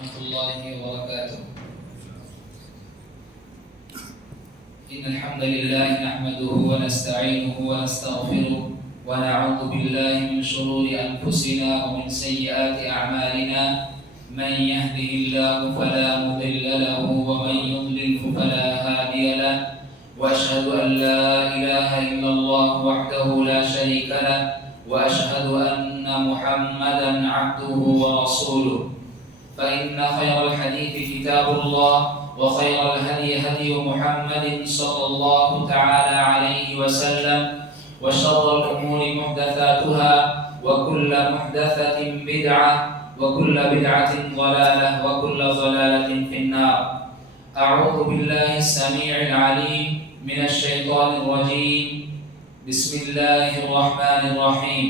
ورحمة الله وبركاته. إن الحمد لله نحمده ونستعينه ونستغفره ونعوذ بالله من شرور أنفسنا ومن سيئات أعمالنا. من يهده الله فلا مضل له ومن يضلله فلا هادي له، وأشهد أن لا إله إلا الله وحده لا شريك له، وأشهد أن محمدا عبده ورسوله. فإن خير الحديث كتاب الله، وخير الهدي هدي محمد صلى الله تعالى عليه وسلم، وشر الأمور محدثاتها، وكل محدثة بدعة، وكل بدعة ضلالة، وكل ضلالة في النار. أعوذ بالله السميع العليم من الشيطان الرجيم. بسم الله الرحمن الرحيم.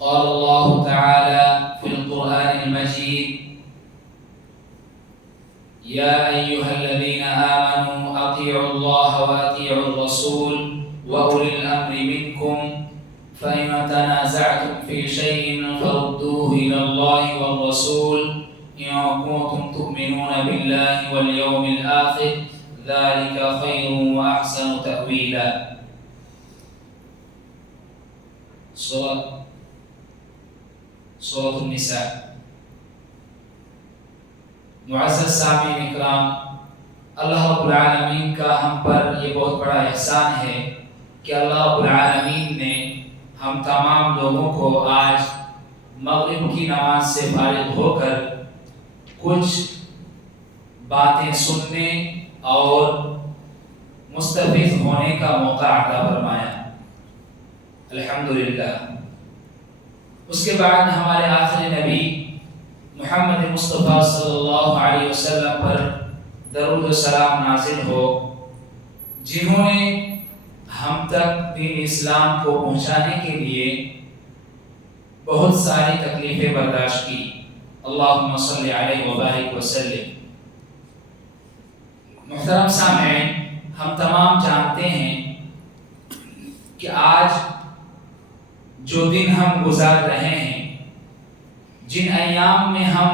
قال الله تعالى في القرآن المجيد: يا أيها الذين آمنوا أطيعوا الله وأطيعوا الرسول وأولي الأمر منكم، فإن تنازعتم في شيء فردوه إلى الله والرسول إن كنتم تؤمنون بالله واليوم الآخر، ذلك خير وأحسن تأويلا. سورة النساء. معزز سامعین اکرام، اللہ رب العالمین کا ہم پر یہ بہت بڑا احسان ہے کہ اللہ رب العالمین نے ہم تمام لوگوں کو آج مغرب کی نماز سے فارغ ہو کر کچھ باتیں سننے اور مستفید ہونے کا موقع عطا فرمایا، الحمدللہ۔ اس کے بعد ہمارے آخری نبی محمد مصطفیٰ صلی اللہ علیہ وسلم پر درود و سلام نازل ہو، جنہوں نے ہم تک دین اسلام کو پہنچانے کے لیے بہت ساری تکلیفیں برداشت کی۔ اللہم صلی علیہ وبارک وسلم۔ محترم سامعین، ہم تمام جانتے ہیں کہ آج جو دن ہم گزار رہے ہیں، جن ایام میں ہم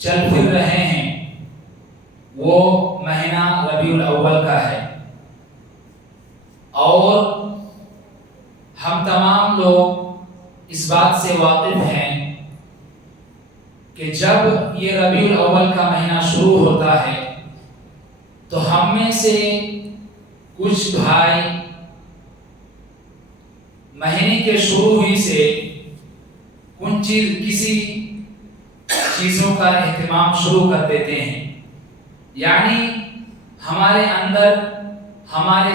چل پھر رہے ہیں، وہ مہینہ ربیع الاول کا ہے، اور ہم تمام لوگ اس بات سے واقف ہیں کہ جب یہ ربیع الاول کا مہینہ شروع ہوتا ہے تو ہم میں سے کچھ بھائی مہینے کے شروع ہی سے کسی چیزوں کا اہتمام شروع کر دیتے ہیں، یعنی ہمارے اندر، ہمارے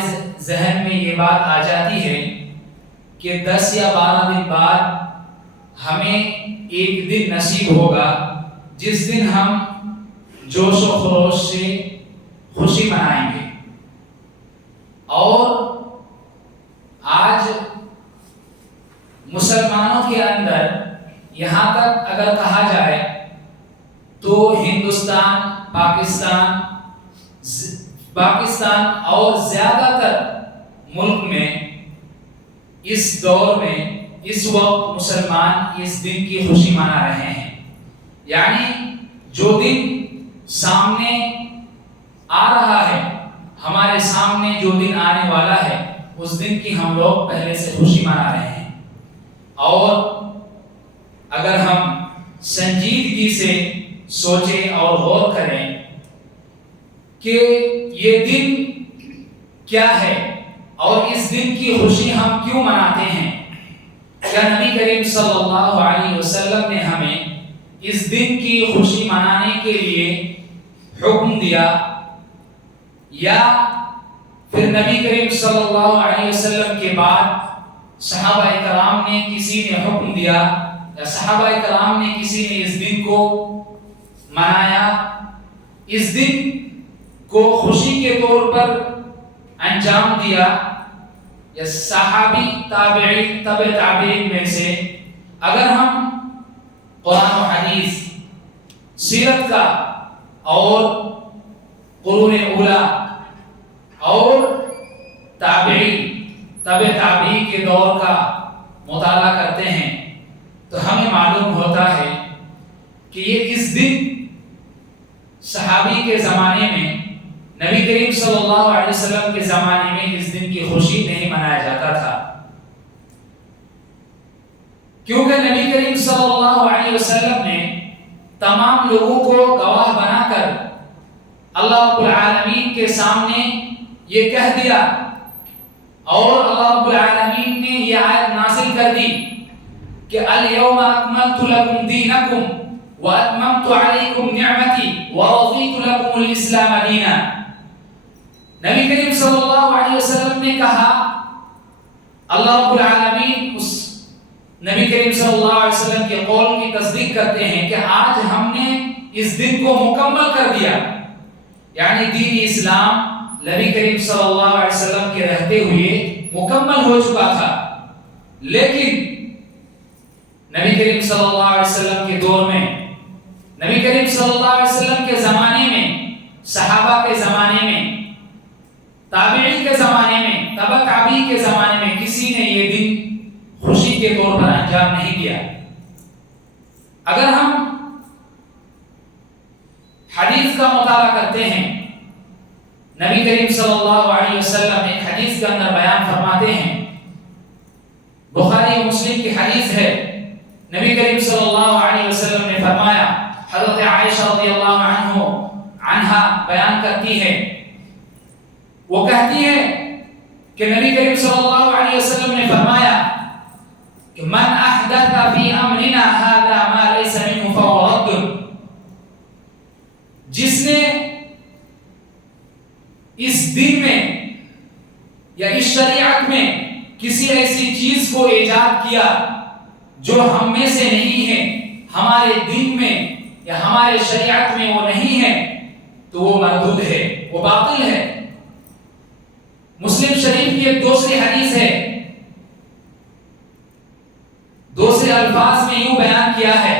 ذہن میں یہ بات آ جاتی ہے کہ 10 یا 12 دن بعد ہمیں ایک دن نصیب ہوگا جس دن ہم جوش و خروش سے خوشی منائیں گے۔ اور آج مسلمانوں کے اندر یہاں تک اگر کہا جائے تو ہندوستان، پاکستان اور زیادہ تر ملک میں اس دور میں اس وقت مسلمان اس دن کی خوشی منا رہے ہیں، یعنی جو دن سامنے آ رہا ہے، ہمارے سامنے جو دن آنے والا ہے، اس دن کی ہم لوگ پہلے سے خوشی منا رہے ہیں۔ اور اگر ہم سنجیدگی سے سوچیں اور غور کریں کہ یہ دن کیا ہے اور اس دن کی خوشی ہم کیوں مناتے ہیں، کیا نبی کریم صلی اللہ علیہ وسلم نے ہمیں اس دن کی خوشی منانے کے لیے حکم دیا، یا پھر نبی کریم صلی اللہ علیہ وسلم کے بعد صحابہ کرام نے کسی نے حکم دیا، یا صحابہ کرام نے کسی نے اس دن کو منایا، اس دن کو خوشی کے طور پر انجام دیا، یا صحابی، تابعین، تبع تابعین میں سے اگر ہم قرآن و حدیث، سیرت کا اور قرون اولا اور تابعین، تبع تابعین کے دور کا مطالعہ کرتے ہیں تو ہمیں معلوم ہوتا ہے کہ یہ اس دن صحابی کے زمانے میں، نبی کریم صلی اللہ علیہ وسلم کے زمانے میں اس دن کی خوشی نہیں منایا جاتا تھا، کیونکہ نبی کریم صلی اللہ علیہ وسلم نے تمام لوگوں کو گواہ بنا کر اللہ رب العالمین کے سامنے یہ کہہ دیا، اور اللہ رب العالمین نے یہ آیت نازل کر دی کہ الیوم اکملت لکم دینکم واتممت علیکم نعمتی ورضیت لکم الاسلام دینا۔ نبی کریم صلی اللہ علیہ وسلم نے کہا، اللہ رب العالمین اس نبی کریم صلی اللہ علیہ وسلم کے قول کی تصدیق کرتے ہیں کہ آج ہم نے اس دن کو مکمل کر دیا، یعنی دین اسلام نبی کریم صلی اللہ علیہ وسلم کے رہتے ہوئے مکمل ہو چکا تھا، لیکن نبی کریم صلی اللہ علیہ وسلم کے دور میں، نبی کریم صلی اللہ علیہ وسلم کے زمانے میں، صحابہ کے زمانے میں، تابعین کے زمانے میں، تبع تابعین کے زمانے میں کسی نے یہ دن خوشی کے طور پر انجام نہیں دیا۔ اگر ہم حدیث کا مطالعہ کرتے ہیں، نبی کریم صلی اللہ علیہ وسلم ایک حدیث کے اندر بیان فرماتے ہیں، بخاری و مسلم کی حدیث ہے، نبی کریم صلی اللہ علیہ وسلم نے فرمایا، حضرت عائشہ رضی اللہ عنہا بیان کرتی ہے، وہ کہتی ہے کہ نبی کریم صلی اللہ علیہ وسلم نے فرمایا کہ من احدث فی امرنا هذا ما ليس منه فهو رد، جس نے اس دن میں یا اس شریعت میں کسی ایسی چیز کو ایجاد کیا جو ہم میں سے نہیں ہے، ہمارے دین میں یا ہمارے شریعت میں وہ نہیں ہے، تو وہ مردود ہے، وہ باطل ہے۔ مسلم شریف کی ایک دوسری حدیث ہے، دوسرے الفاظ میں یوں بیان کیا ہے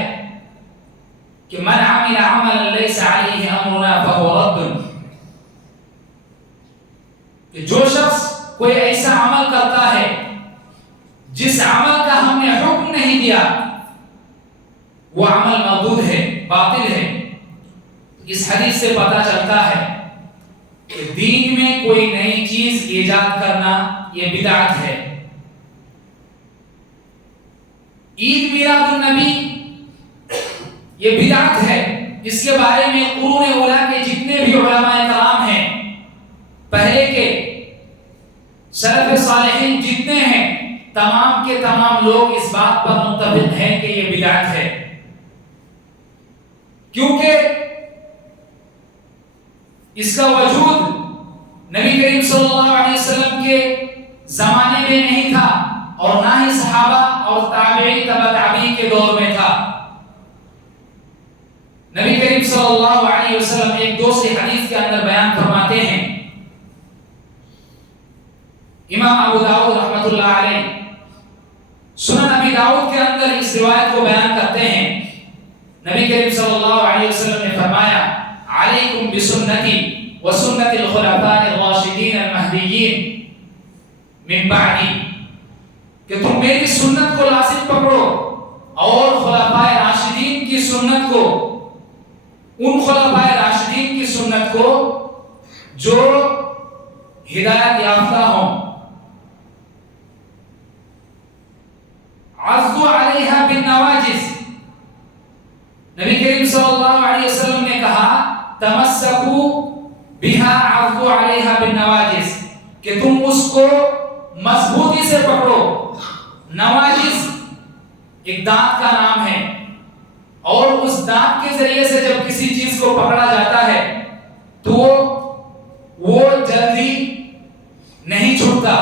کہ من عمل عملا لیس علیہ امرنا فهو رد، کہ جو شخص کوئی ایسا عمل کرتا ہے جس عمل کا ہم نے حکم نہیں دیا، وہ عمل مردود ہے، باطل ہے۔ اس حدیث سے پتہ چلتا ہے کہ دین میں کوئی نئی چیز ایجاد کرنا یہ بدعت ہے۔ عید میلاد النبی یہ بدعت ہے، اس کے بارے میں قرون اولیٰ کے جتنے بھی علماء کرام ہیں، پہلے کے سلف صالحین جتنے ہیں، تمام کے تمام لوگ اس بات پر متفق ہیں کہ یہ بدعت ہے، کیونکہ اس کا وجود نبی کریم صلی اللہ علیہ وسلم کے زمانے میں نہیں تھا، اور نہ ہی صحابہ اور تابعین تبع تابعین کے دور میں تھا۔ نبی کریم صلی اللہ علیہ وسلم ایک دوسری حدیث کے اندر بیان فرماتے ہیں، امام ابو داؤد رحمۃ اللہ علیہ سنن ابی داؤد کے اندر اس روایت کو بیان کرتے ہیں، نبی کریم صلی اللہ علیہ وسلم نے فرمایا، علیکم بسنتی وسنت الخلفاء الراشدین المہدیین من بعدی، کہ تم میری سنت کو لازم پکڑو اور خلفائے راشدین کی سنت کو، ان خلفائے راشدین کی سنت کو جو ہدایت یافتہ ہوں، عضوا علیہا بالنواجذ، نبی کریم صلی اللہ علیہ وسلم نے کہا، تمسکوا بہا عضوا علیہا بالنواجذ، کہ تم اس کو مضبوطی سے پکڑو۔ نواجذ ایک دانت کا نام ہے، اور اس دانت کے ذریعے سے جب کسی چیز کو پکڑا جاتا ہے تو وہ جلدی نہیں چھوٹتا،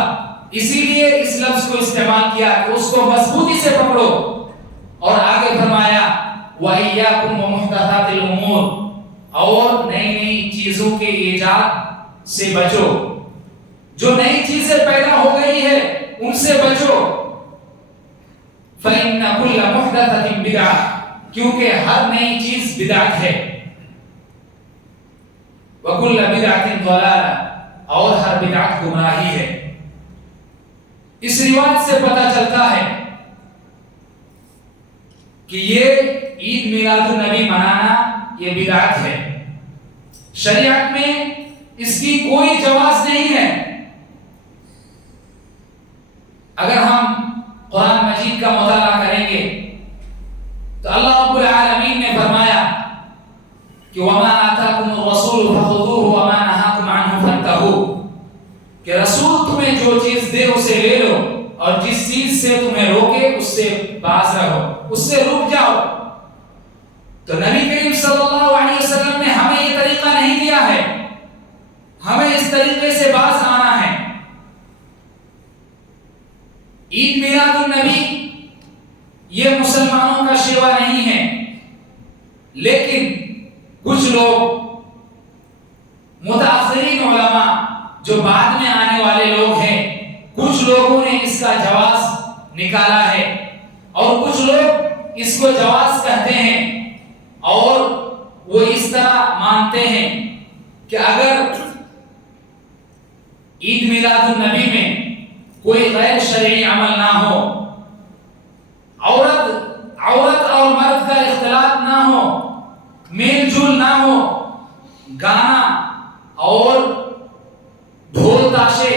اسی لیے اس لفظ کو استعمال کیا کہ اس کو مضبوطی سے پکڑو، اور آگے فرمایا وَإِيَّاكُمْ وَمُحْدَثَاتِ الْأُمُورِ، اور نئی نئی چیزوں کے ایجاد سے بچو، جو نئی چیزیں پیدا ہو گئی ہے ان سے بچو، فَإِنَّ كُلَّ مُحْدَثَةٍ بِدْعَةٍ، کیونکہ ہر نئی چیز بدعت ہے، وَكُلَّ بِدْعَةٍ ضَلَالَةٍ، اور ہر بدعت گمراہی ہے۔ اس روایت سے پتہ چلتا ہے کہ یہ عید میلاد النبی منانا یہ بدعت ہے، شریعت میں اس کی کوئی جواز نہیں ہے۔ اگر ہم قرآن مجید کا مطالعہ کریں گے تو اللہ رب العالمین نے فرمایا کہ وَمَا آتَاكُمُ الرَّسُولُ فَخُذُوهُ وَمَا نَهَاكُمْ عَنْهُ فَانْتَهُوا، کہ رسول تمہیں جو چیز دے اسے لے لو، اور جس چیز سے تمہیں روکے اس سے باز رہو، اس سے رک جاؤ۔ تو نبی کریم صلی اللہ علیہ وسلم نے ہمیں یہ طریقہ نہیں دیا ہے، ہمیں اس طریقے سے باز آنا ہے۔ عید میلاد النبی یہ مسلمانوں کا شیوا نہیں ہے، لیکن کچھ لوگ متاخرین علماء جو بعد میں آنے والے لوگ ہیں، کچھ لوگوں نے اس کا جواز نکالا ہے، اور کچھ لوگ اس کو جواز کہتے ہیں، اور وہ اس طرح مانتے ہیں کہ اگر عید میلاد النبی میں کوئی غیر شرعی عمل نہ ہو، عورت اور مرد کا اختلاط نہ ہو، میل جول نہ ہو، گانا اور ڈھول تاشے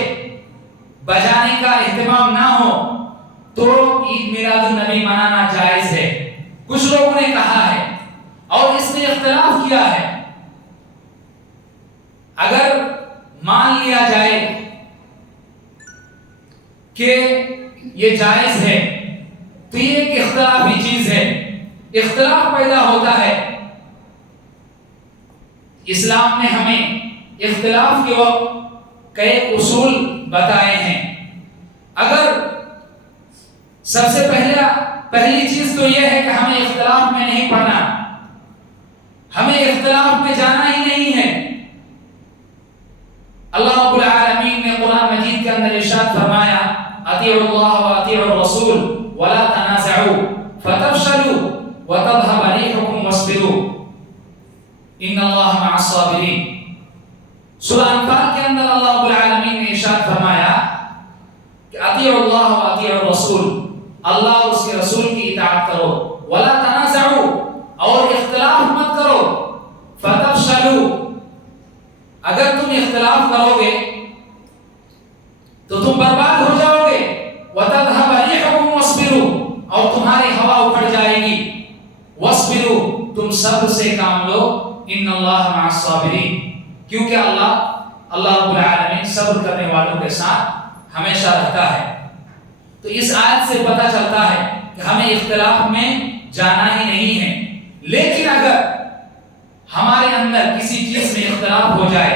بجانے کا اہتمام نہ ہو، تو عید میلاد النبی منانا جائز ہے۔ کچھ لوگوں نے کہا ہے اور اس نے اختلاف کیا ہے۔ اگر مان لیا جائے کہ یہ جائز ہے تو یہ ایک اختلافی چیز ہے، اختلاف پیدا ہوتا ہے۔ اسلام نے ہمیں اختلاف کے وقت کئی اصول بتائے ہیں۔ اگر سب سے پہلی چیز تو یہ ہے کہ ہمیں اختلاف میں نہیں پڑنا، ہمیں اختلاف میں جانا ہی نہیں ہے۔ اللہ رب العالمین نے قرآن مجید کے اندر ارشاد فرمایا اطیعوا اللہ واطیعوا الرسول ولا تنازعوا فتفشلوا وتذهب ريحكم واصبروا ان اللہ مع الصابرین۔ سورہ انفال کے اندر اللہ رب العالمین نے ارشاد فرمایا کہ اطیعوا اللہ واطیعوا الرسول، اللہ اور اس کے رسول کی اطاعت کرو، ولا تنازعوا، اور اختلاف مت کرو، فتفشلوا، اگر تم اختلاف کرو گے تو تم برباد ہو جاؤ گے، وتذهب ريحكم واصبروا، اور تمہاری ہوا اکھڑ جائے گی، واصبروا، تم صبر سے کام لو، ان اللہ مع الصابرین، کیونکہ اللہ رب العالمین صبر کرنے والوں کے ساتھ ہمیشہ رہتا ہے۔ تو اس آیت سے پتہ چلتا ہے کہ ہمیں اختلاف میں جانا ہی نہیں ہے، لیکن اگر ہمارے اندر کسی چیز میں اختلاف ہو جائے،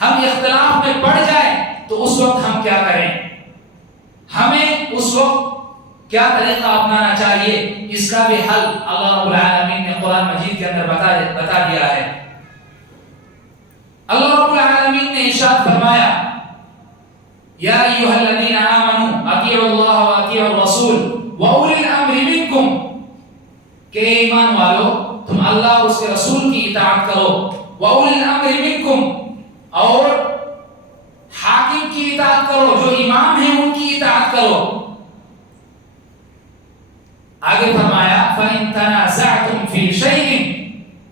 ہم اختلاف میں پڑ جائیں، تو اس وقت ہم کیا کریں؟ ہمیں اس وقت کیا طریقہ اپنانا چاہیے؟ اس کا بھی حل اللہ رب العالمین نے قرآن مجید کے اندر بتا دیا ہے۔ اللہ رب العالمین نے ارشاد فرمایا یا ایھا الذین آمنوا اطیعوا اللہ واطیعوا الرسول واولی الامر منکم، کہ ایمان والو تم اللہ اور اس کے رسول کی اطاعت کرو، واولی الامر منکم، اور حاکم کی اطاعت کرو، جو امام ہیں ان کی اطاعت کرو۔ آگے فرمایا فَإِن تَنَازَعْتُمْ فِي شَيْءٍ،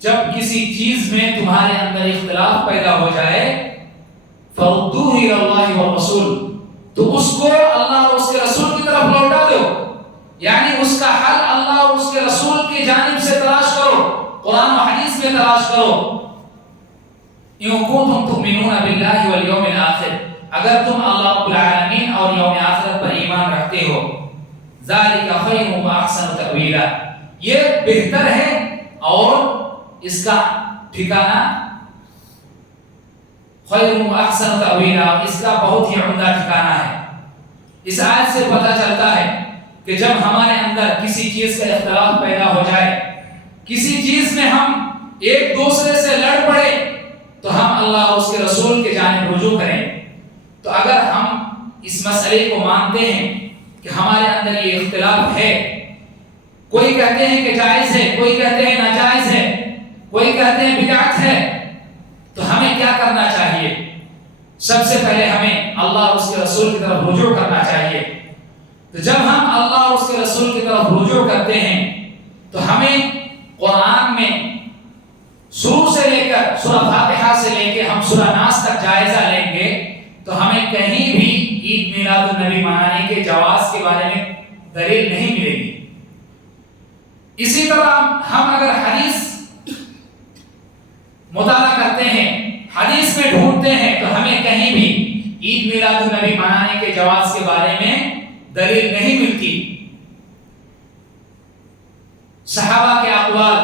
جب کسی چیز میں تمہارے اندر اختلاف پیدا ہو جائے، فَرُدُّوهُ إِلَى اللَّهِ وَالرَّسُولِ، تو اس کو اللہ اور اس کے رسول کی طرف لوٹا دو، یعنی اس کا حل اللہ اور اس کے رسول کی جانب سے تلاش کرو، قرآن و حدیث میں تلاش کرو۔ إِن كُنتُمْ تُؤْمِنُونَ بِاللَّهِ وَالْيَوْمِ الْآخِرِ، اگر تم اللہ رب العالمین اور یوم آخرت پر ایمان رکھتے ہو، ذَلِكَ خَيْرٌ وَأَحْسَنُ تَأْوِيلًا، یہ بہتر ہے اور اس کا ٹھکانہ خیر و احسن تأویلا، اس کا بہت ہی عمدہ ٹھکانہ ہے۔ اس آیت سے پتہ چلتا ہے کہ جب ہمارے اندر کسی چیز کا اختلاف پیدا ہو جائے، کسی چیز میں ہم ایک دوسرے سے لڑ پڑے، تو ہم اللہ اور اس کے رسول کے جانب رجوع کریں۔ تو اگر ہم اس مسئلے کو مانتے ہیں کہ ہمارے اندر یہ اختلاف ہے، کوئی کہتے ہیں کہ جائز ہے، کوئی کہتے ہیں ناجائز ہے، کوئی کہتے ہیں بدعت ہے، تو ہمیں کیا کرنا چاہیے؟ سب سے پہلے ہمیں اللہ اور اس کے رسول کی طرف رجوع کرنا چاہیے۔ تو جب ہم اللہ اور اس کے رسول کی طرف رجوع کرتے ہیں تو ہمیں قرآن میں شروع سے لے کر سورہ فاتحہ سے لے کے ہم سورہ ناس تک جائزہ لیں گے تو ہمیں کہیں بھی عید میلاد النبی منانے کے جواز کے بارے میں دلیل نہیں ملے گی۔ اسی طرح ہم اگر حدیث مطالعہ کرتے ہیں، حدیث میں ڈھونڈتے ہیں تو ہمیں کہیں بھی عید میلاد النبی منانے کے جواز کے بارے میں دلیل نہیں ملتی۔ صحابہ کے اقوال،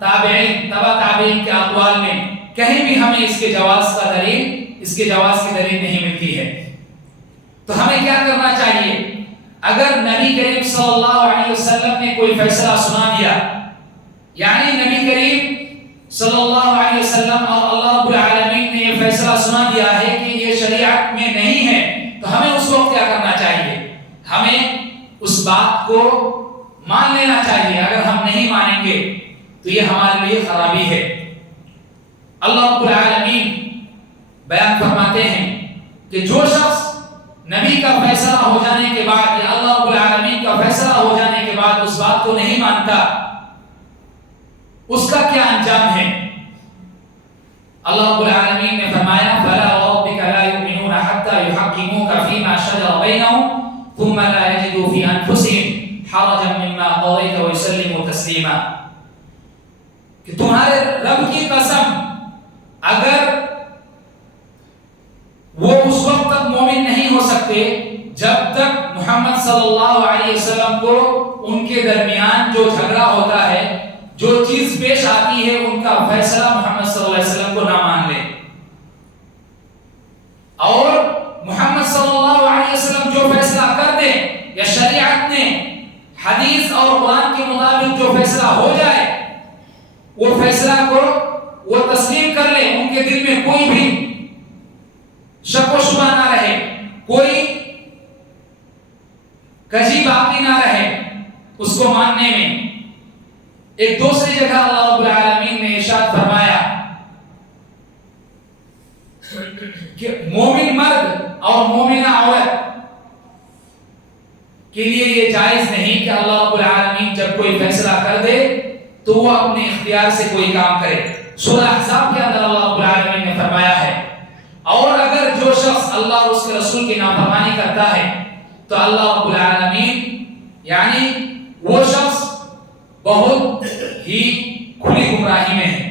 تابعین، تبع تابعین کے اقوال میں کہیں بھی ہمیں اس کے جواز کی دلیل نہیں ملتی ہے۔ تو ہمیں کیا کرنا چاہیے؟ اگر نبی کریم صلی اللہ علیہ وسلم نے کوئی فیصلہ سنا دیا، یعنی نبی کریم صلی اللہ علیہ وسلم اور اللہ رب العالمین نے یہ فیصلہ سنا دیا ہے کہ یہ شریعت میں نہیں ہے، تو ہمیں اس وقت کیا کرنا چاہیے؟ ہمیں اس بات کو مان لینا چاہیے۔ اگر ہم نہیں مانیں گے تو یہ ہمارے لیے خرابی ہے۔ اللہ رب العالمین بیان فرماتے ہیں کہ جو شخص نبی کا فیصلہ ہو جانے کے بعد یا اللہ رب العالمین کا فیصلہ ہو جانے کے بعد اس بات کو نہیں مانتا، اس کا کیا انجام ہے؟ اللہ رب العالمین نے فرمایا فَلَا وَرَبِّكَ لَا يُؤْمِنُونَ حَتَّى يُحَكِّمُوكَ فِي مَا شَجَرَ بَيْنَهُمْ ثُمَّ لَا يَجِدُوا فِي أَنفُسِهِمْ حَرَجًا مِّمَّا قَضَيْتَ وَيُسَلِّمُوا تَسْلِيمًا۔ کہ تمہارے رب کی قسم، اگر وہ اس وقت تک مومن نہیں ہو سکتے جب تک محمد صلی اللہ علیہ وسلم کو ان کے درمیان جو جھگڑا ہوتا ہے، جو چیز پیش آتی ہے، ان کا فیصلہ محمد صلی اللہ علیہ وسلم کو نہ مان لے، اور محمد صلی اللہ علیہ وسلم جو فیصلہ کر دے یا شریعت نے حدیث اور قرآن کے مطابق جو فیصلہ ہو جائے، وہ فیصلہ کو وہ تسلیم کر لے، ان کے دل میں کوئی بھی شک و شبہ نہ رہے، کوئی کجی باقی نہ رہے اس کو ماننے میں۔ ایک دوسری جگہ اللہ رب العالمین نے ارشاد فرمایا کہ مومن مرد اور مومنہ عورت کے لیے یہ جائز نہیں کہ اللہ رب العالمین جب کوئی فیصلہ کر دے تو وہ اپنے اختیار سے کوئی کام کرے۔ سورہ احزاب کے اندر اللہ رب العالمین نے فرمایا ہے، اور اگر جو شخص اللہ اور اس کے رسول کی نافرمانی کرتا ہے تو اللہ رب العالمین یعنی وہ شخص بہت ہی کھلی گمراہی میں ہے۔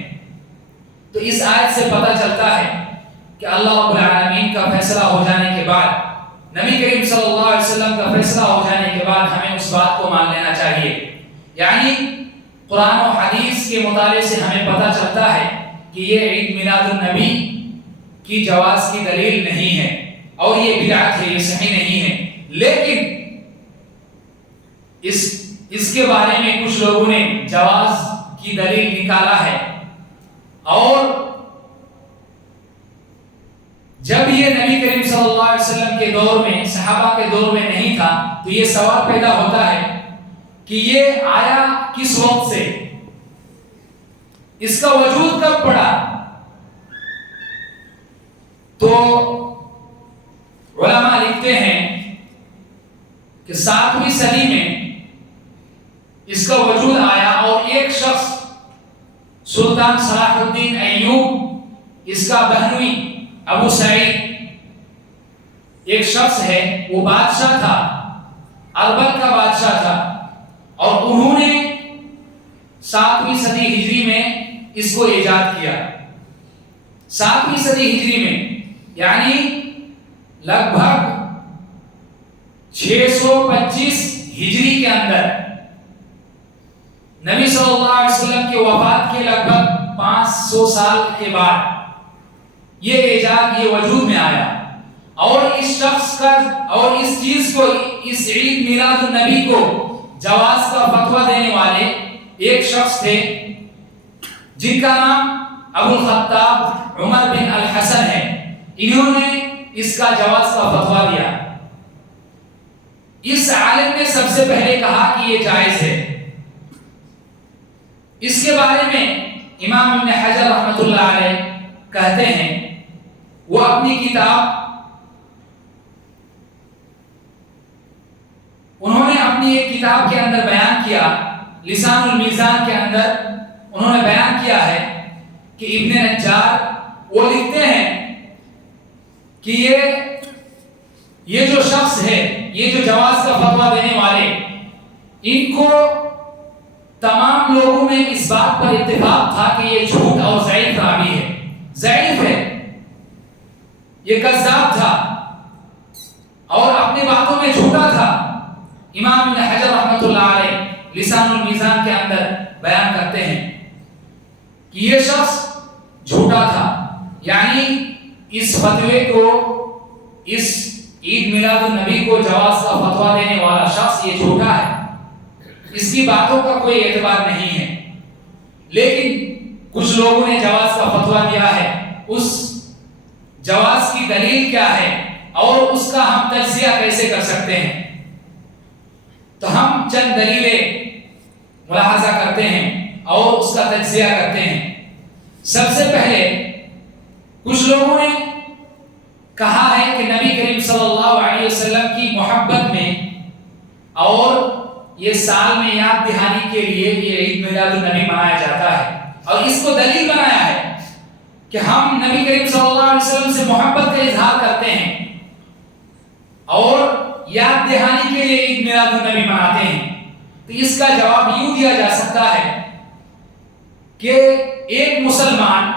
تو اس آیت سے پتہ چلتا ہے کہ اللہ رب العالمین کا فیصلہ ہو جانے کے بعد، نبی کریم صلی اللہ علیہ وسلم کا فیصلہ ہو جانے کے بعد ہمیں اس بات کو مان لینا چاہیے۔ یعنی قرآن و حدیث کے مطالعے سے ہمیں پتہ چلتا ہے کہ یہ عید میلاد النبی کی جواز کی دلیل نہیں ہے اور یہ بدعت ہے، یہ صحیح نہیں ہے۔ لیکن اس کے بارے میں کچھ لوگوں نے جواز کی دلیل نکالا ہے، اور جب یہ نبی کریم صلی اللہ علیہ وسلم کے دور میں، صحابہ کے دور میں نہیں تھا، تو یہ سوال پیدا ہوتا ہے کہ یہ آیا کس وقت سے، اس کا وجود کب پڑا؟ تو علماء لکھتے ہیں کہ 7ویں صدی میں اس کا وجود آیا، اور ایک شخص سلطان صلاح الدین ایوب، اس کا بہنوئی ابو سعید ایک شخص ہے، وہ بادشاہ تھا، اربل کا بادشاہ تھا، اور انہوں نے 7ویں صدی ہجری میں اس کو ایجاد کیا۔ 7ویں صدی ہجری میں یعنی لگ بھگ 625 ہجری کے اندر، نبی صلی اللہ علیہ وسلم کی وفات کے لگ بھگ 500 سال کے بعد یہ ایجاد، یہ وجود میں آیا، اور اس شخص کا اور اس چیز کو، اس عید میلاد النبی کو جواز کا فتویٰ دینے والے ایک شخص تھے جن کا نام ابو الخطاب عمر بن الحسن ہے۔ انہوں نے اس کا جواز کا فتویٰ دیا۔ اس عالم نے سب سے پہلے کہا کہ یہ جائز ہے۔ اس کے بارے میں امام ابن حجر رحمۃ اللہ علیہ کہتے ہیں، وہ اپنی کتاب، انہوں نے اپنی ایک کتاب کے اندر بیان کیا لسان المیزان کے اندر انہوں نے بیان کیا ہے کہ ابن نجار وہ لکھتے ہیں کہ یہ جو شخص ہے، یہ جو جواز کا فتویٰ دینے والے، ان کو تمام لوگوں میں اس بات پر اتفاق تھا کہ یہ جھوٹ اور ضعیف راوی ہے، ضعیف ہے، یہ کذاب تھا اور اپنی باتوں میں جھوٹا تھا۔ امام ابن حجر رحمۃ اللہ علیہ لسان المیزان کے اندر بیان کرتے ہیں کہ یہ شخص جھوٹا تھا، یعنی اس فتوے کو، اس عید میلاد النبی کو جواز کا فتویٰ دینے والا شخص یہ جھوٹا ہے، اس کی باتوں کا کوئی اعتبار نہیں ہے۔ لیکن کچھ لوگوں نے جواز کا فتویٰ دیا ہے، اس جواز کی دلیل کیا ہے اور اس کا ہم تجزیہ کیسے کر سکتے ہیں؟ تو ہم چند دلیلیں ملاحظہ کرتے ہیں اور اس کا تجزیہ کرتے ہیں۔ سب سے پہلے کچھ لوگوں نے کہا ہے کہ نبی کریم صلی اللہ علیہ وسلم کی محبت میں اور یہ سال میں یاد دہانی کے لیے یہ عید میلاد النبی منایا جاتا ہے، اور اس کو دلیل بنایا ہے کہ ہم نبی کریم صلی اللہ علیہ وسلم سے محبت کا اظہار کرتے ہیں اور یاد دہانی کے لیے عید میلاد النبی مناتے ہیں۔ تو اس کا جواب یوں دیا جا سکتا ہے کہ ایک مسلمان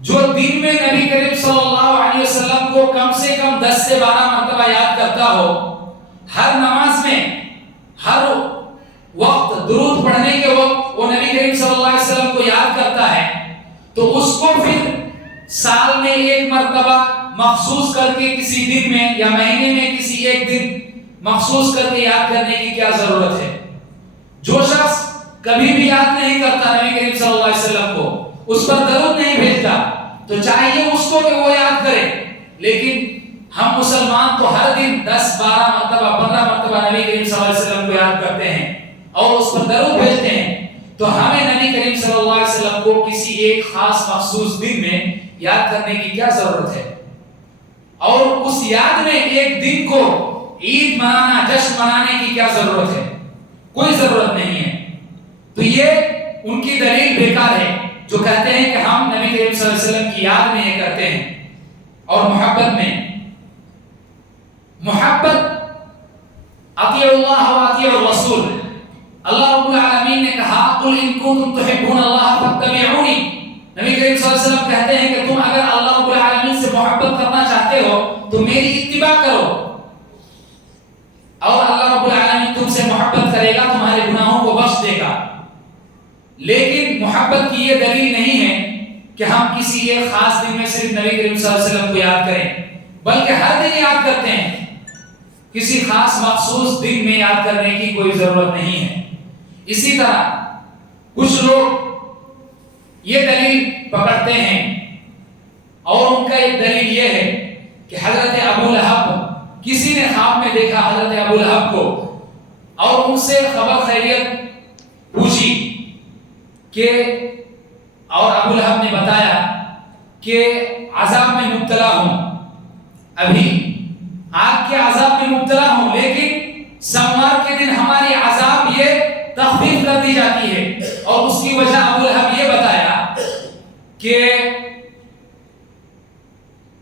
جو دن میں نبی کریم صلی اللہ علیہ وسلم کو کم سے کم 10 سے 12 مرتبہ یاد کرتا ہو، ہر نماز میں، ہر وقت درود پڑھنے کے وقت وہ نبی کریم صلی اللہ علیہ وسلم کو یاد کرتا ہے، تو اس کو پھر سال میں ایک مرتبہ مخصوص کر کے کسی دن میں یا مہینے میں کسی ایک دن مخصوص کر کے یاد کرنے کی کیا ضرورت ہے؟ جو شخص کبھی بھی یاد نہیں کرتا نبی کریم صلی اللہ علیہ وسلم کو، اس پر درود نہیں بھیجتا، تو چاہیے اس کو کہ وہ یاد کرے۔ لیکن ہم مسلمان تو ہر دن 10 12 مرتبہ 15 مرتبہ نبی کریم صلی اللہ علیہ وسلم کو یاد کرتے ہیں اور اس پر درود بھیجتے ہیں، تو ہمیں نبی کریم صلی اللہ علیہ وسلم کو کسی ایک خاص مخصوص دن میں یاد کرنے کی کیا ضرورت ہے؟ اور اس یاد میں ایک دن کو عید منانا، جشن منانے کی کیا ضرورت ہے؟ کوئی ضرورت نہیں ہے۔ تو یہ ان کی دلیل بیکار ہے جو کہتے ہیں کہ ہم نبی کریم صلی اللہ علیہ وسلم کی یاد میں یہ کرتے ہیں۔ اور محبت میں، محبت اطیعوا اللہ و اطیعوا الرسول، اللہ رب العالمین نے کہا قل ان کنتم تحبون اللہ فاتبعونی، نبی کریم صلی اللہ علیہ وسلم کہتے ہیں کہ تم اگر اللہ رب العالمین سے محبت کرنا چاہتے ہو تو میری اتباع کرو، اور اللہ رب العالمین تم سے محبت کرے گا، تمہارے گناہوں کو بخش دے گا۔ لیکن محبت کی یہ دلیل نہیں ہے کہ ہم کسی ایک خاص دن میں صرف نبی کریم صلی اللہ علیہ وسلم کو یاد کریں، بلکہ ہر دن یاد کرتے ہیں، کسی خاص مخصوص دن میں یاد کرنے کی کوئی ضرورت نہیں ہے۔ اسی طرح کچھ لوگ یہ دلیل پکڑتے ہیں اور ان کا ایک دلیل یہ ہے کہ حضرت ابو لہب، کسی نے خواب میں دیکھا حضرت ابو لہب کو اور ان سے خبر خیریت پوچھی کہ، اور ابو لہب نے بتایا کہ عذاب میں مبتلا ہوں، ابھی آگ کے عذاب میں مبتلا ہوں، لیکن سوموار کے دن ہماری عذاب یہ تخفیف کر دی جاتی ہے۔ اور اس کی وجہ ابو لہب یہ بتایا کہ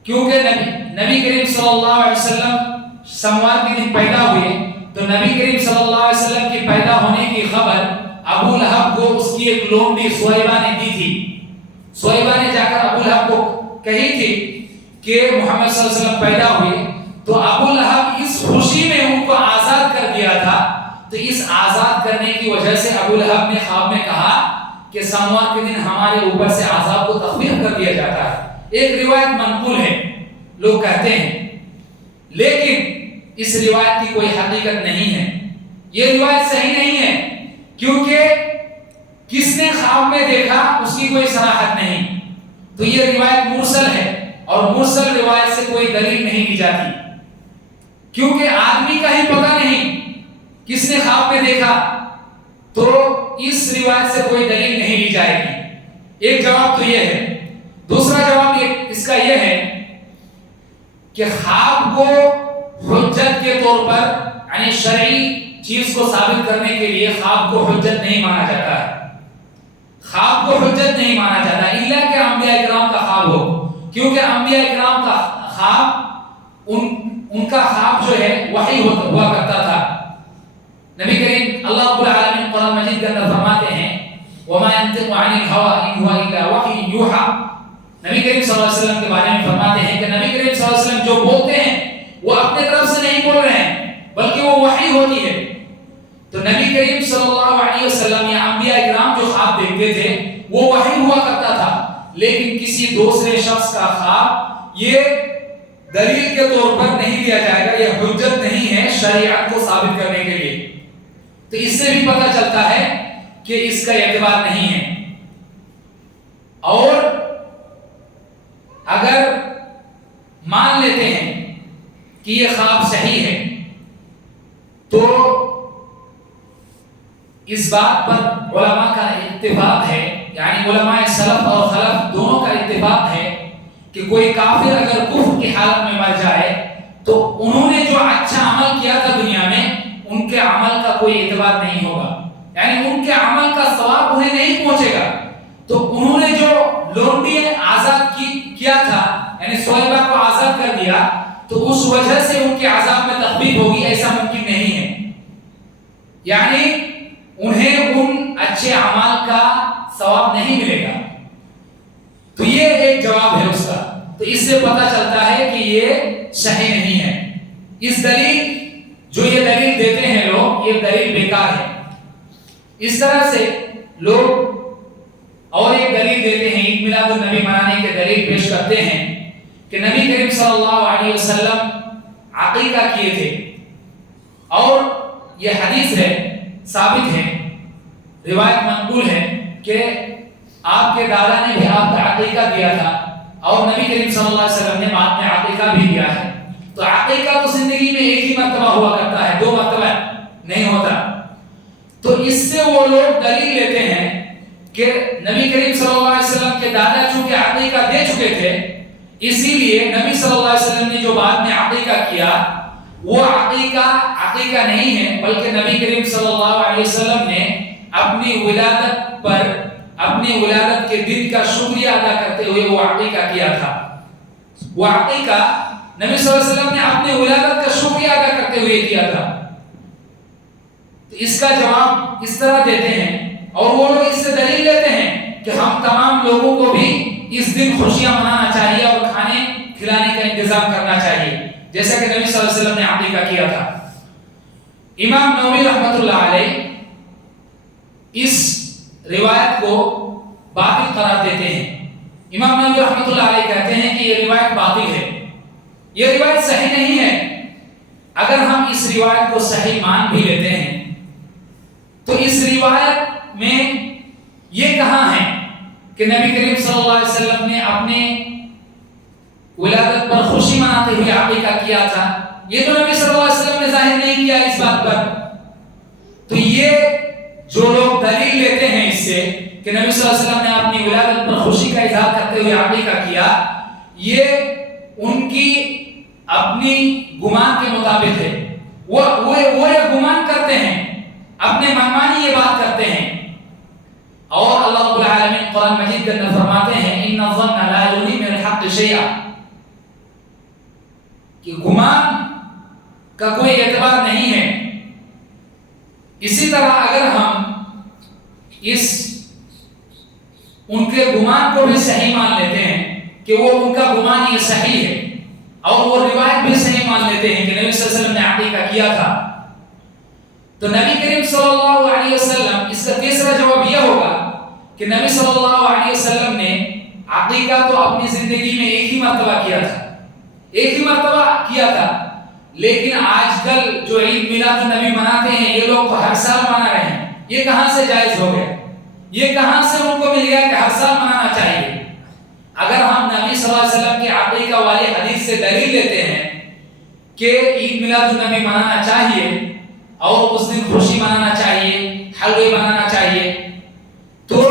کیونکہ نبی کریم صلی اللہ علیہ وسلم سوموار کے دن پیدا ہوئے، تو نبی کریم صلی اللہ علیہ وسلم کے پیدا ہونے کی خبر ابو لہب کو اس کی ایک لونڈی سویبہ نے دی تھی۔ سویبہ نے جا کر ابو لہب کو کہی تھی کہ محمد صلی اللہ علیہ وسلم پیدا ہوئے، تو ابو لہب اس خوشی میں ان کو آزاد کر دیا تھا۔ تو اس آزاد کرنے کی وجہ سے ابو لہب نے خواب میں کہا کہ سوموار کے دن ہمارے اوپر سے عذاب کو تخفیف کر دیا جاتا ہے۔ ایک روایت منقول ہے، لوگ کہتے ہیں، لیکن اس روایت کی کوئی حقیقت نہیں ہے، یہ روایت صحیح نہیں ہے، کیونکہ کس نے خواب میں دیکھا اس کی کوئی صراحت نہیں، تو یہ روایت مرسل ہے، اور مرسل روایت سے کوئی دلیل نہیں دی جاتی، کیونکہ آدمی کا ہی پتہ نہیں کس نے خواب میں دیکھا، تو اس روایت سے کوئی دلیل نہیں لی جائے گی۔ ایک جواب تو یہ ہے۔ دوسرا جواب اس کا یہ ہے کہ خواب کو حجت کے طور پر، یعنی شرعی چیز کو ثابت کرنے کے لیے خواب کو حجت نہیں مانا جاتا ہے. خواب کو حجت نہیں مانا جاتا الا کہ انبیاء کرام کا خواب ہو، کیونکہ انبیاء کرام کا خواب ان کا خواب جو ہے وحی ہوا کرتا تھا. نبی کریم اللہ رب العالمین قرآن مجید کے اندر فرماتے ہیں وما ينطق عن الهوى ان هو الا وحی یوحى. نبی کریم صلی اللہ علیہ وسلم کے بارے میں فرماتے ہیں کہ نبی کریم صلی اللہ علیہ وسلم جو بولتے ہیں وہ اپنے طرف سے نہیں بول رہے ہیں بلکہ وہ وحی ہوتی ہے. تو نبی کریم صلی اللہ علیہ وسلم یا انبیاء کرام جو خواب دیکھتے تھے وہ وحی ہوا کرتا تھا، لیکن کسی دوسرے شخص کا خواب یہ دلیل کے طور پر نہیں دیا جائے گا، یہ حجت نہیں ہے شریعت کو ثابت کرنے کے لیے. تو اس سے بھی پتہ چلتا ہے کہ اس کا اعتبار نہیں ہے. اور اگر مان لیتے ہیں کہ یہ خواب صحیح ہے تو اس بات پر علماء کا اتفاق ہے، یعنی علماء سلف اور خلف دونوں کا اتفاق ہے کہ کوئی کافر اگر کفر کی حالت میں مر جائے تو انہوں نے جو اچھا عمل کیا تھا دنیا میں ان کے عمل کا کوئی اعتبار نہیں ہوگا، یعنی ان کے عمل کا ثواب انہیں نہیں پہنچے گا. تو انہوں نے جو لونڈی آزاد کیا تھا، یعنی صہیبہ کو آزاد کر دیا، تو اس وجہ سے ان کے عذاب میں تخفیف ہوگی، ایسا ممکن نہیں ہے. یعنی انہیں ان اچھے اعمال کا ثواب نہیں ملے گا. تو یہ ایک جواب ہے اس کا. تو اس سے پتہ چلتا ہے کہ یہ صحیح نہیں ہے. اس دلیل جو یہ دلیل دیتے ہیں لوگ، یہ دلیل بیکار ہے. اس طرح سے لوگ اور ایک دلیل دیتے ہیں، عید میلاد النبی منانے کے دلیل پیش کرتے ہیں کہ نبی کریم صلی اللہ علیہ وسلم عقیقہ کیے تھے، اور یہ حدیث ہے، ثابت ہے، روایت منقول ہے کہ آپ کے دادا نے بھی آپ کا عقیقہ دیا تھا، اور نبی کریم صلی اللہ علیہ وسلم نے بعد میں عقیقہ بھی دیا ہے. تو عقیقہ تو زندگی میں ایک ہی مرتبہ ہوا کرتا ہے، 2 مرتبہ نہیں ہوتا. تو اس سے وہ لوگ دلیل لیتے ہیں کہ نبی کریم صلی اللہ علیہ وسلم کے دادا چونکہ عقیقہ دے چکے تھے، اسی لیے نبی صلی اللہ علیہ وسلم نے جو بعد میں عقیقہ کیا وہ عقیقہ نہیں ہے، بلکہ نبی کریم صلی اللہ علیہ وسلم نے اپنی ولادت پر اپنی ولادت کے دن کا شکریہ ادا کرتے ہوئے وہ عقیقہ کیا تھا. وہ عقیقہ نبی صلی اللہ علیہ وسلم نے اپنی ولادت کا شکریہ ادا کرتے ہوئے کیا تھا. تو اس کا جواب اس طرح دیتے ہیں، اور وہ لوگ اس سے دلیل لیتے ہیں کہ ہم تمام لوگوں کو بھی اس دن خوشیاں منانا چاہیے اور کھانے کھلانے کا انتظام کرنا چاہیے، جیسا کہ نبی صلی اللہ علیہ وسلم نے عقیقہ کیا تھا. امام نووی رحمۃ اللہ علیہ اس روایت کو باطل قرار دیتے ہیں. امام نووی رحمۃ اللہ علیہ کہتے ہیں کہ یہ روایت باطل ہے، یہ روایت صحیح نہیں ہے. اگر ہم اس روایت کو صحیح مان بھی لیتے ہیں تو اس روایت میں یہ کہاں ہے کہ نبی کریم صلی اللہ علیہ وسلم نے اپنے ولادت پر خوشی مناتے ہوئے عقیقہ کیا تھا؟ یہ تو نبی صلی اللہ علیہ وسلم نے ظاہر نہیں کیا اس بات پر. تو یہ جو لوگ دلیل لیتے ہیں اس سے کہ نبی صلی اللہ علیہ وسلم نے اپنی ولادت پر خوشی کا اظہار کرتے ہوئے عقیقہ کیا، یہ ان کی اپنی گمان کے مطابق ہے. وہ یہ گمان کرتے ہیں، اپنے منمانی یہ بات کرتے ہیں. اور اللہ رب العالمین قرآن مجید کے اندر فرماتے ہیں ان الظن لا یغنی من الحق شیئا، کہ گمان کا کوئی اعتبار نہیں ہے. اسی طرح اگر ہم ان کے گمان کو بھی صحیح مان لیتے ہیں کہ وہ ان کا گمان یہ صحیح ہے، اور وہ روایت بھی صحیح مان لیتے ہیں کہ نبی صلی اللہ علیہ وسلم نے عقیقہ کیا تھا، تو نبی کریم صلی اللہ علیہ وسلم اس کا تیسرا جواب یہ ہوگا کہ نبی صلی اللہ علیہ وسلم نے عقیقہ تو اپنی زندگی میں ایک ہی مرتبہ کیا تھا، لیکن آج کل جو عید میلاد النبی مناتے ہیں یہ لوگ تو ہر سال منا رہے ہیں. یہ کہاں سے جائز ہو گیا؟ یہ کہاں سے ان کو مل گیا کہ ہر سال منانا چاہیے؟ اگر ہم نبی صلی اللہ علیہ وسلم کے عقیقہ والی حدیث سے دلیل لیتے ہیں کہ عید میلاد النبی منانا چاہیے اور اس دن خوشی منانا چاہیے، حلوے بنانا چاہیے، تو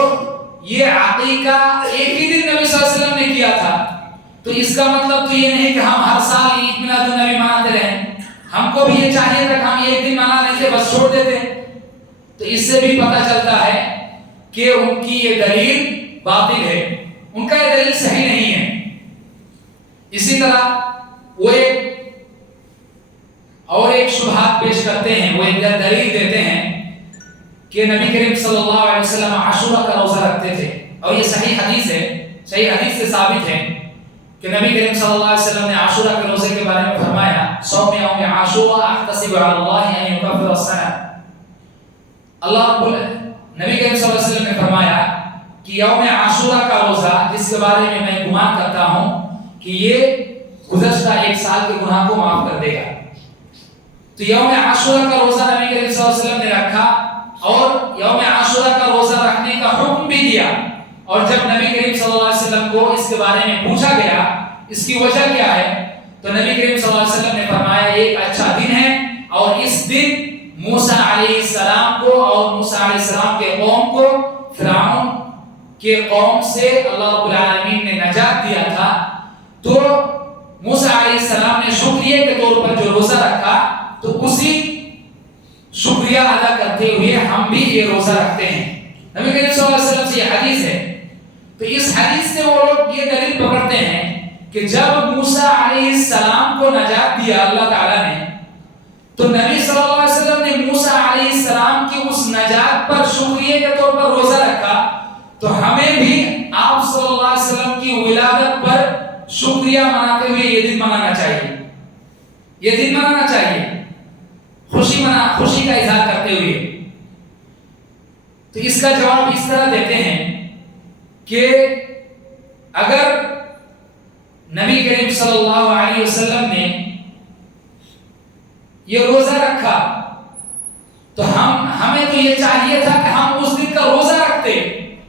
یہ عقیقہ ایک ہی دن نبی صلی اللہ علیہ وسلم نے کیا تھا، تو اس کا مطلب تو یہ نہیں کہ ہم ہر سال عید میلاد النبی مناتے رہیں. ہم کو بھی یہ چاہیے تھا کہ ہم ایک دن منا لیتے بس چھوڑ دیتے. تو اس سے بھی پتہ چلتا ہے کہ ان کی یہ دلیل باطل ہے، ان کا یہ دلیل صحیح نہیں ہے. اسی طرح وہ ایک شبہات پیش کرتے ہیں، وہ ایک دلیل دیتے ہیں کہ نبی کریم صلی اللہ علیہ وسلم عاشورہ کا روزہ رکھتے تھے، اور یہ صحیح حدیث ہے، صحیح حدیث سے ثابت ہے کہ نبی کریم صلی اللہ علیہ وسلم نے عاشورہ کے روزے کے بارے میں فرمایا صوم یوم عاشورہ احتسب علی اللہ ان یکفر السنہ. نبی کریم صلی اللہ علیہ وسلم نے فرمایا کہ یوم عاشورہ کا روزہ جس کے بارے میں میں گمان کرتا ہوں کہ یہ گزشتہ ایک سال کے گناہ کو معاف کر دے گا. تو یوم عاشورہ کا روزہ نبی کریم صلی اللہ علیہ وسلم نے رکھا اور یوم عاشورہ کا روزہ رکھنے کا حکم بھی دیا. اور جب نبی کریم صلی اللہ علیہ وسلم کو اس کے بارے میں پوچھا گیا اس کی وجہ کیا ہے تو نبی کریم صلی اللہ علیہ وسلم نے فرمایا ایک اچھا دن ہے اور اس دن موسیٰ علیہ السلام کو اور موسیٰ علیہ السلام کے قوم کو فرعون کے قوم سے اللہ رب العالمین نے نجات دیا تھا. تو موسیٰ علیہ السلام نے شکریہ کے طور پر جو روزہ رکھا تو اسی شکریہ ادا کرتے ہوئے ہم بھی یہ روزہ رکھتے ہیں. نبی کریم صلی اللہ علیہ وسلم سے یہ حدیث ہے. تو اس حدیث سے وہ لوگ یہ دلیل پکڑتے ہیں کہ جب موسیٰ علیہ السلام کو نجات دیا اللہ تعالیٰ نے تو نبی صلی اللہ علیہ وسلم نے موسیٰ علیہ السلام کی اس نجات پر شکریہ کے طور پر روزہ رکھا. تو ہمیں بھی آپ صلی اللہ علیہ وسلم کی ولادت پر شکریہ مناتے ہوئے یہ دن منانا چاہیے، یہ دن منانا چاہیے خوشی کا اظہار کرتے ہوئے. تو اس کا جواب اس طرح دیتے ہیں کہ اگر نبی کریم صلی اللہ علیہ وسلم نے یہ روزہ رکھا تو ہمیں تو یہ چاہیے تھا کہ ہم اس دن کا روزہ رکھتے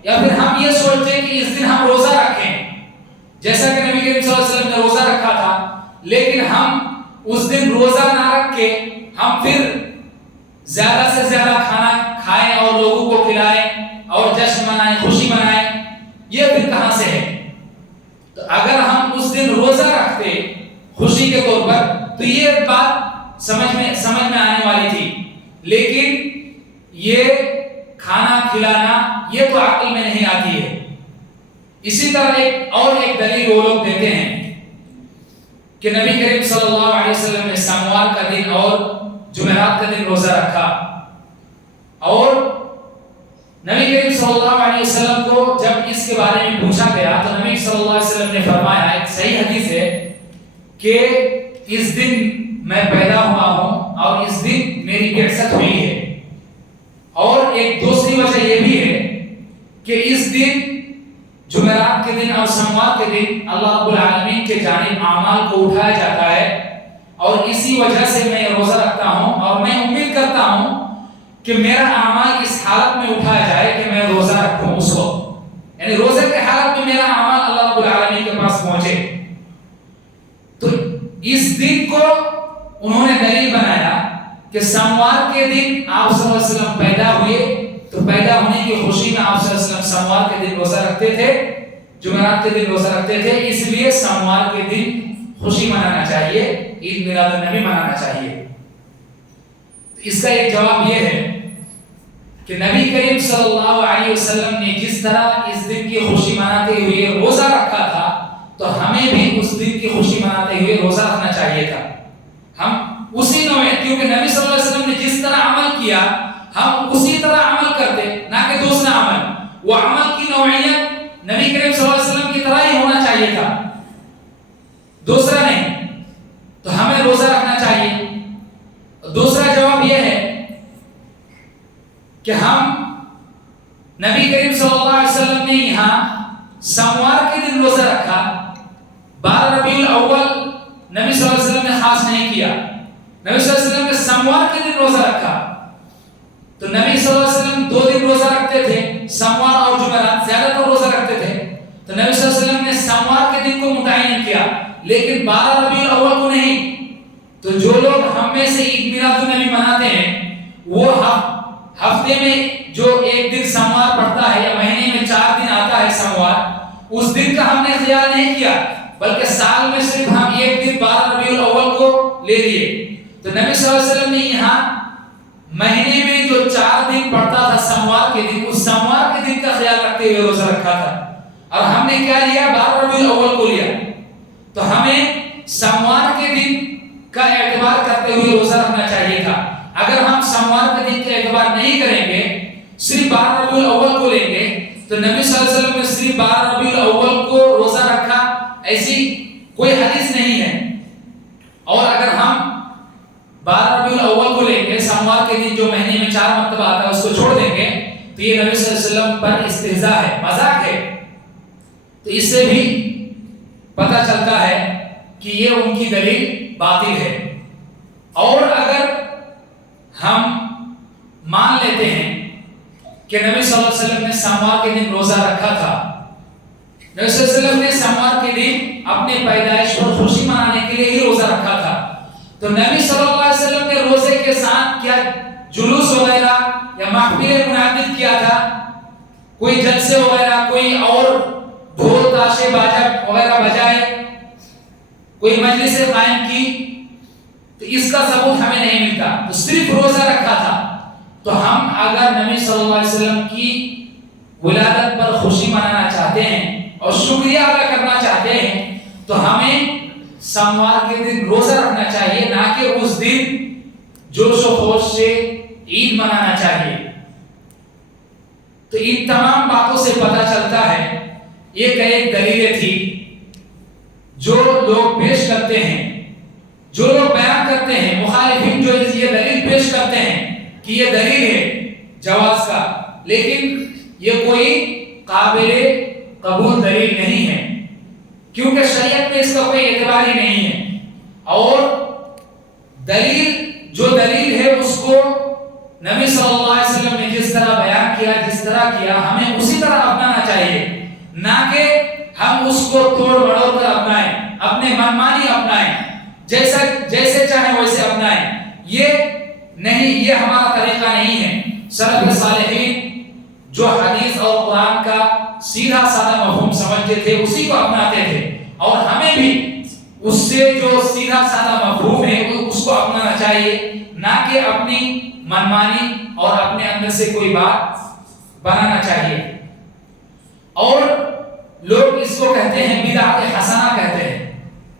یا پھر ہم یہ سوچتے کہ اس دن ہم روزہ رکھیں جیسا کہ نبی کریم صلی اللہ علیہ وسلم نے روزہ رکھا تھا. لیکن ہم اس دن روزہ نہ رکھ کے ہم پھر زیادہ سے زیادہ کھانا کھائیں اور لوگوں کو کھلائیں اور جشن منائیں، خوشی منائیں، یہ پھر کہاں سے ہے؟ تو اگر ہم اس دن روزہ رکھتے خوشی کے طور پر تو یہ بات سمجھ میں آنے والی تھی. لیکن یہ کھانا کھلانا یہ تو عقل میں نہیں آتی ہے. اسی طرح ایک دلیل وہ لوگ دیتے ہیں کہ نبی کریم صلی اللہ علیہ وسلم نے سوموار کا دن اور جمعرات کا دن روزہ رکھا اور نبی کریم صلی اللہ علیہ وسلم کو جب اس کے بارے میں پوچھا گیا تو نبی صلی اللہ علیہ وسلم نے فرمایا، ایک صحیح حدیث ہے کہ اس دن میں پیدا ہوا ہوں اور اس دن میری بعثت ہوئی ہے. اور ایک دوسری وجہ یہ بھی ہے کہ اس دن جمعرات کے دن اور سوموار کے دن اللہ رب العالمین کے جانب اعمال کو اٹھایا جاتا ہے اور اسی وجہ سے میں روزہ رکھتا ہوں اور میں امید کرتا ہوں کہ میرا اعمال اس حالت میں اٹھایا جائے کہ میں روزہ رکھوں اس وقت، یعنی روزے کے حالت میں میرا اعمال اللہ رب العالمین کے پاس پہنچے. تو اس دن کو انہوں نے دلیل بنایا کہ سوموار کے دن آپ صلی اللہ علیہ وسلم پیدا ہوئے تو پیدا ہونے کی خوشی میں آپ صلی اللہ علیہ وسلم سوموار کے دن روزہ رکھتے تھے، جمعرات کے دن روزہ رکھتے تھے. اس لیے سوموار کے دن خوشی منانا چاہیے، عید میلاد النبی منانا چاہیے. اس کا ایک جواب یہ ہے کہ نبی کریم صلی اللہ علیہ وسلم نے جس طرح اس دن کی خوشی مناتے ہوئے روزہ رکھا تھا تو ہمیں بھی اس دن کی خوشی مناتے ہوئے روزہ رکھنا چاہیے تھا. ہم اسی نوعیت، کیونکہ نبی صلی اللہ علیہ وسلم نے جس طرح عمل کیا ہم اسی طرح عمل کرتے، نہ کہ دوسرا عمل. وہ عمل کی نوعیت نبی کریم صلی اللہ علیہ وسلم کی طرح ہی ہونا چاہیے تھا، دوسرا نہیں. تو ہمیں روزہ رکھنا چاہیے. دوسرا جواب یہ ہے کہ ہم نبی کریم صلی اللہ علیہ وسلم نے یہاں سوموار کے دن روزہ رکھا، 12 ربیع الاول نبی صلی اللہ علیہ وسلم نے خاص نہیں کیا. نبی صلی اللہ علیہ وسلم نے سوموار کے دن روزہ رکھا. تو نبی صلی اللہ علیہ وسلم 2 دن روزہ رکھتے تھے، سوموار اور جمعرات، زیادہ تر روزہ رکھتے تھے. تو نبی صلی اللہ علیہ وسلم نے سوموار کے دن کو متعین کیا لیکن 12 ربیع الاول کو نہیں. تو جو لوگ ہم میں سے عید میلاد النبی مناتے ہیں وہ ہفتے میں جو ایک دن سوموار پڑتا ہے یا مہینے میں 4 دن آتا ہے سوموار، اس دن کا ہم نے خیال نہیں کیا بلکہ سال میں صرف ہم ایک دن 12 ربیع الاول کو لے لیے. تو نبی صلی اللہ علیہ وسلم نے یہاں مہینے میں جو 4 دن پڑتا تھا سموار کے دن، اس سموار کے دن کا خیال رکھتے ہوئے روزہ رکھا تھا. اور ہم نے کیا لیا؟ 12 ربیع الاول کو لیا. تو ہمیں سموار کے دن کا اعتبار کرتے ہوئے روزہ رکھنا چاہیے تھا. اگر ہم سموار کے دن کا اعتبار نہیں کریں گے، صرف 12 ربیع الاول کو لیں گے، تو نبی صلی اللہ علیہ وسلم نے صرف 12 ربیع الاول کو روزہ رکھا، ایسی کوئی حدیث نہیں ہے. اور اگر ہم 12 ربیع الاول کو لیں گے، سموار کے دن جو مہینے میں 4 مرتبہ آتا ہے اس کو چھوڑ دیں گے، تو یہ نبی صلی اللہ علیہ وسلم پر استہزاء ہے، مذاق ہے. تو اس سے بھی پتہ چلتا ہے کہ یہ ان کی دلیل باطل ہے. اور اگر ہم مان لیتے ہیں کہ نبی صلی اللہ علیہ وسلم نے سموار کے دن روزہ رکھا تھا، نبی صلی اللہ علیہ وسلم نے سموار کے دن اپنے پیدائش پر خوشی منانے کے لیے ہی روزہ رکھا تھا، تو نبی صلی اللہ علیہ وسلم نے روزے کے ساتھ کیا جلوس وغیرہ یا محفلیں منعقد کیا تھا؟ کوئی جلسے وغیرہ، کوئی اور ڈھول تاشے باجا وغیرہ بجائے، کوئی مجلس قائم کی؟ تو اس کا ثبوت ہمیں نہیں ملتا. تو صرف روزہ رکھا تھا. تو ہم اگر نبی صلی اللہ علیہ وسلم کی ولادت پر خوشی منانا چاہتے ہیں اور شکریہ ادا کرنا چاہتے ہیں تو ہمیں سموار کے دن روزہ رکھنا چاہیے، نہ کہ اس دن جوش و خروش سے عید منانا چاہیے. تو ان تمام باتوں سے پتہ چلتا ہے یہ کئی دلیلیں تھی جو لوگ پیش کرتے ہیں، جو لوگ بیان کرتے ہیں، مخالفین جو یہ دلیل پیش کرتے ہیں کہ یہ دلیل ہے جواز کا، لیکن یہ کوئی قابل قبول دلیل نہیں ہے، کیونکہ شریعت میں اس کا کوئی اعتبار ہی نہیں ہے. اور دلیل جو دلیل ہے اس کو نبی صلی اللہ علیہ وسلم نے جس طرح بیان کیا، جس طرح کیا، ہمیں اسی طرح اپنانا چاہیے، نہ کہ ہم اس کو توڑ مڑوڑ کر اپنائیں، اپنے منمانی اپنائیں، جیسے چاہیں ویسے اپنائیں. یہ نہیں، یہ ہمارا طریقہ نہیں ہے. سلف صالحین جو حدیث اور قرآن کا سیدھا سادہ مفہوم سمجھتے تھے اسی کو اپناتے تھے، اور ہمیں بھی اس سے جو سیدھا سادہ مفہوم ہے اس کو اپنانا چاہیے، نہ کہ اپنی منمانی اور اپنے اندر سے کوئی بات بنانا چاہیے. اور لوگ اس کو کہتے ہیں بدعت حسنہ کہتے ہیں.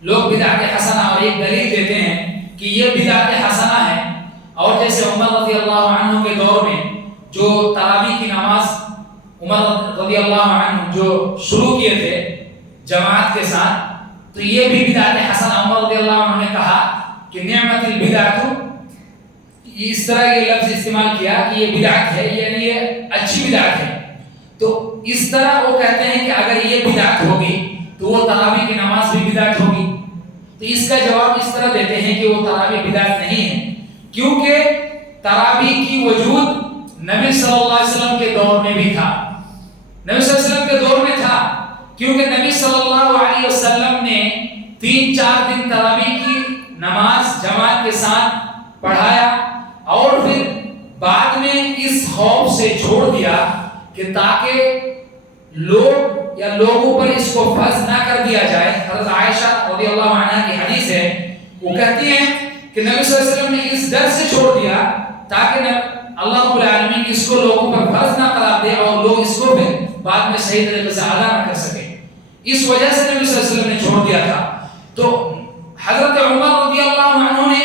لوگ بدعت حسنہ اور ایک دلیل دیتے ہیں کہ یہ بدعت حسنہ ہے. اور جیسے عمر رضی اللہ عنہ کے دور میں جو تراویح کی نماز عمر رضی اللہ عنہ جو شروع کیے تھے جماعت کے ساتھ، تو یہ بھی بدعت حسنہ. عمر رضی اللہ عنہ نے کہا کہ نعمت البدعۃ، اس طرح یہ لفظ استعمال کیا کہ یہ بدعت ہے، یعنی یہ اچھی بدعت ہے. تو اس طرح وہ کہتے ہیں کہ اگر یہ بدعت ہوگی تو وہ تراویح کی نماز بھی بدعت ہوگی. تو اس کا جواب اس طرح دیتے ہیں کہ وہ تراویح بدعت نہیں ہے، کیونکہ تراویح کی وجود نبی صلی اللہ علیہ وسلم کے دور میں بھی تھا. نبی صلی اللہ علیہ وسلم کے دور میں تھا، کیونکہ نبی صلی اللہ علیہ وسلم نے 3-4 دن تراویح کی نماز جماعت کے ساتھ پڑھایا، اور پھر بعد میں اس خوف سے چھوڑ دیا کہ تاکہ لوگ یا لوگوں پر اس کو فرض نہ کر دیا جائے. حضرت عائشہ رضی اللہ عنہا کی حدیث ہے، وہ کہتی ہیں کہ نبی صلی اللہ علیہ وسلم نے اس ڈر سے چھوڑ دیا تاکہ اللہ رب العالمین اس کو لوگوں پر فرض نہ قرار دے اور لوگ اس کو پھر بعد میں صحیح طریقے سے ادا نہ کر سکے. اس وجہ سے نبی صلی اللہ علیہ وسلم نے چھوڑ دیا تھا. تو حضرت عمر رضی اللہ عنہ نے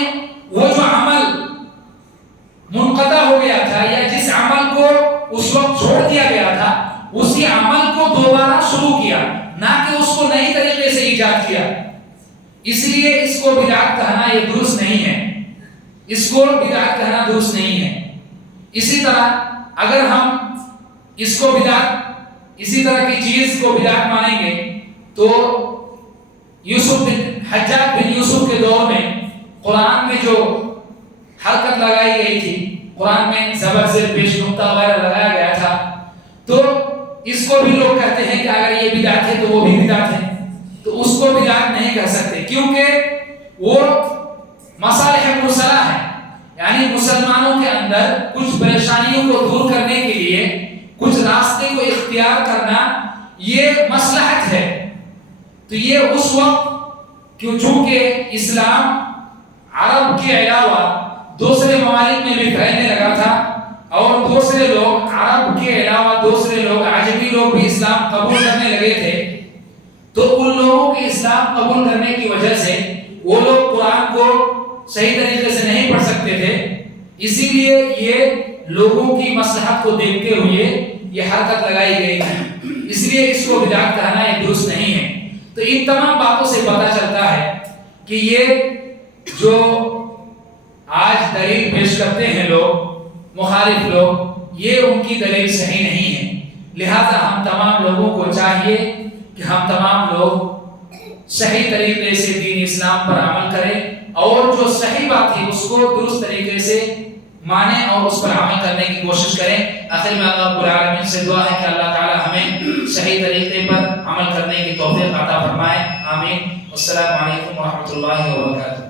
وہ جو عمل منقطع ہو گیا تھا یا جس عمل کو اس وقت چھوڑ دیا گیا تھا اسی عمل کو دوبارہ شروع کیا، نہ کہ اس کو نئی طریقے سے ایجاد کیا. اس لیے اس کو بدعت کہنا یہ درست نہیں ہے، اس کو بدعت کہنا درست نہیں ہے. اسی طرح اگر ہم اس کو بدعت، اسی طرح کی چیز کو بدعت مانیں گے تو حجاج بن یوسف کے دور میں قرآن میں جو حرکت لگائی گئی تھی، قرآن میں زبر زیر پیش نقطہ وغیرہ لگایا گیا تھا، تو اس کو بھی لوگ کہتے ہیں کہ اگر یہ بدعت ہے تو وہ بھی بدعت ہے. تو اس کو بدعت نہیں کہہ سکتے، کیونکہ وہ مصالح مرسلہ ہے، یعنی مسلمانوں کے اندر کچھ پریشانیوں کو دور کرنے کے لیے کچھ راستے کو اختیار کرنا یہ مصلحت ہے. تو یہ اس وقت چونکہ اسلام عرب کے علاوہ دوسرے ممالک میں بھی پھیلنے لگا تھا، اور دوسرے لوگ عرب کے علاوہ دوسرے لوگ عجمی لوگ بھی اسلام قبول کرنے لگے تھے، تو ان لوگوں کے اسلام قبول کرنے کی وجہ سے وہ لوگ قرآن کو صحیح طریقے سے نہیں پڑھ سکتے تھے، اسی لیے یہ لوگوں کی مصلحت کو دیکھتے ہوئے یہ حرکت لگائی گئی ہے، اس لیے اس کو بدعت کہنا یہ درست نہیں ہے۔ تو ان تمام باتوں سے پتہ چلتا ہے کہ یہ جو آج دلیل پیش کرتے ہیں لوگ مخالف لوگ، یہ ان کی دلیل صحیح نہیں ہے، لہذا ہم تمام لوگوں کو چاہیے کہ ہم تمام لوگ صحیح طریقے سے دین اسلام پر عمل کریں، اور جو صحیح بات ہے اس کو درست طریقے سے مانیں اور اس پر عمل کرنے کی کوشش کریں۔ آخر میں اللہ رب العالمین سے دعا ہے کہ اللہ تعالی ہمیں صحیح طریقے پر عمل کرنے کی توفیق عطا فرمائے، آمین۔ السلام علیکم ورحمۃ اللہ وبرکاتہ۔